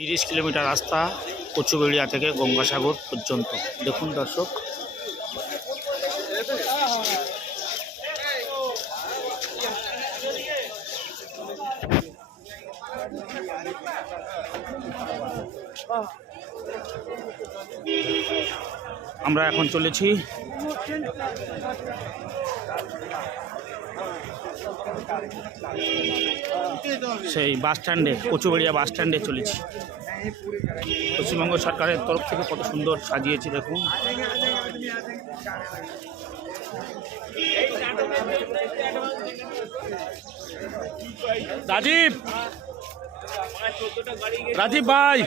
তিরিশ কিলোমিটার রাস্তা কচুবেড়িয়া থেকে গঙ্গাসাগর পর্যন্ত। দেখুন দর্শক। আমরা এখন চলেছি সেই বাস স্ট্যান্ডে, কচুবেড়িয়া বাস স্ট্যান্ডে চলেছি। পশ্চিমবঙ্গ সরকারের তরফ থেকে কত সুন্দর সাজিয়েছে, দেখুন। রাজীব! রাজীব ভাই!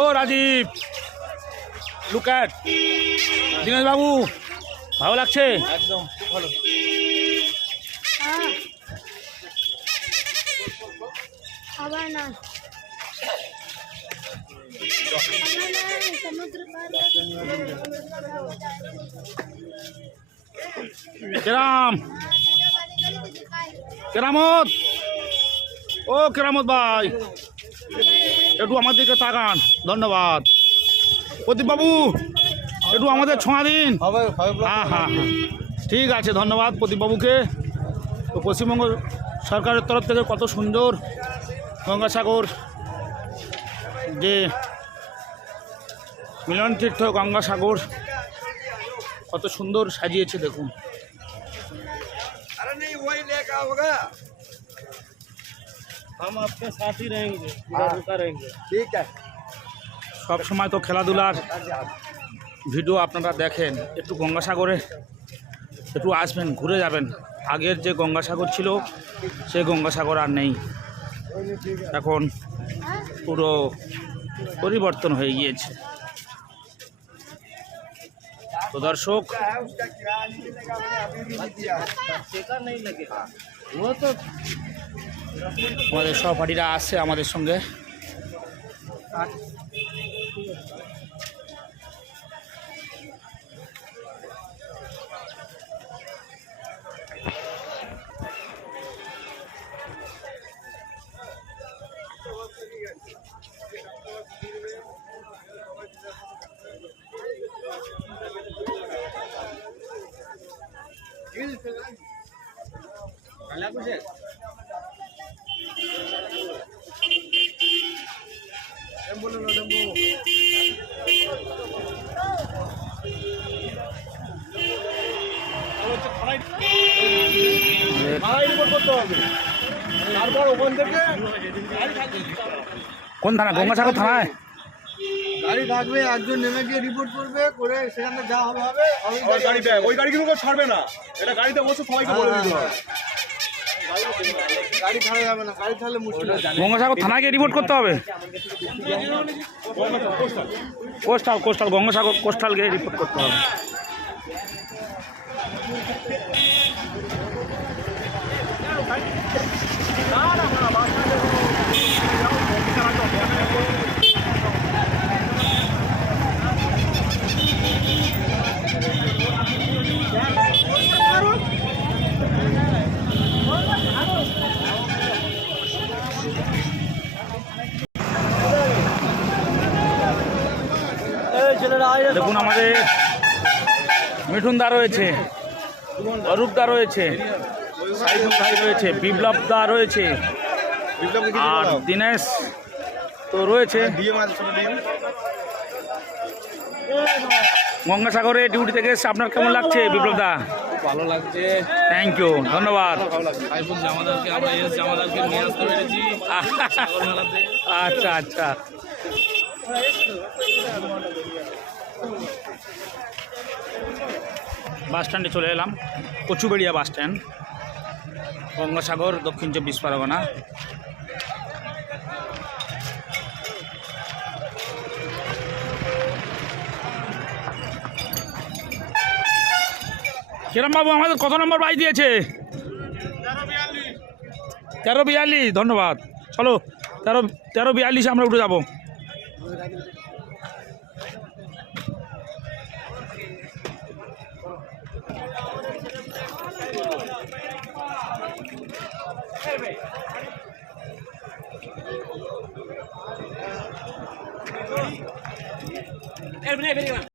ও রাজীব! লুকাট দীনেশ বাবু, ভালো লাগছে? একদম, ভালো। না কেরাম। কেরামত। ও কেরামত ভাই। একটু আমার দিকে তাকান। ধন্যবাদ। প্রদীপ বাবু একটু আমাদের ছোঁয়া দিন। হ্যাঁ হ্যাঁ ঠিক আছে ধন্যবাদ প্রদীপ বাবুকে। পশ্চিমবঙ্গ সরকারের তরফ থেকে কত সুন্দর গঙ্গাসাগর যে মিলন তীর্থ গঙ্গাসাগর কত সুন্দর সাজিয়েছে দেখুন अरे नहीं वही लेकर होगा हम आपके साथ ही रहेंगे इधर रुका रहेंगे ठीक है সব সময় তো খেলাধুলার ভিডিও আপনারা দেখেন একটু গঙ্গাসাগরে একটু আসবেন, ঘুরে যাবেন। আগের যে গঙ্গাসাগর ছিল, সেই গঙ্গাসাগর আর নেই। এখন পুরো পরিবর্তন হয়ে গিয়েছে। তো দর্শক, আমাদের সহপাঠীরা আছে আমাদের সঙ্গে। কোন থানা? গঙ্গাসাগর থানায়? গাড়ি থাকবে একজন নেমে গিয়ে রিপোর্ট করবে করে সেখানে যা হবে ওই গাড়িটা ওই গাড়ি কিন্তু ছাড়বে না। এটা গাড়িতে বসে সবাইকে বলে দিতে হবে। গাড়ি ছাড়া যাবে না গাড়ি ছাড়লে মুশকিল গঙ্গাসাগর থানায় গিয়ে রিপোর্ট করতে হবে। কোস্টাল কোস্টাল গঙ্গাসাগর কোস্টাল গিয়ে রিপোর্ট করতে হবে। দেখুন আমাদের মিঠুন দা রয়েছে অরূপ দা রয়েছে সাইফুল ভাই রয়েছে বিপ্লব দা রয়েছে আর দীনেশ তো রয়েছে। গঙ্গাসাগরে ডিউটি থেকে এসে আপনার কেমন লাগছে বিপ্লব দা ভালো লাগছে। থ্যাংক ইউ ধন্যবাদ আচ্ছা আচ্ছা। বাস স্ট্যান্ডে চলে এলাম। Kachuberia bus stand. গঙ্গাসাগর দক্ষিণ চব্বিশ পরগনা। কিরম বাবু আমাদের কত নম্বর বাই দিয়েছে? তেরো বিয়াল্লিশ। ধন্যবাদ। চলো, তেরো তেরো বিয়াল্লিশে আমরা উঠে যাব। এর বেরিয়ে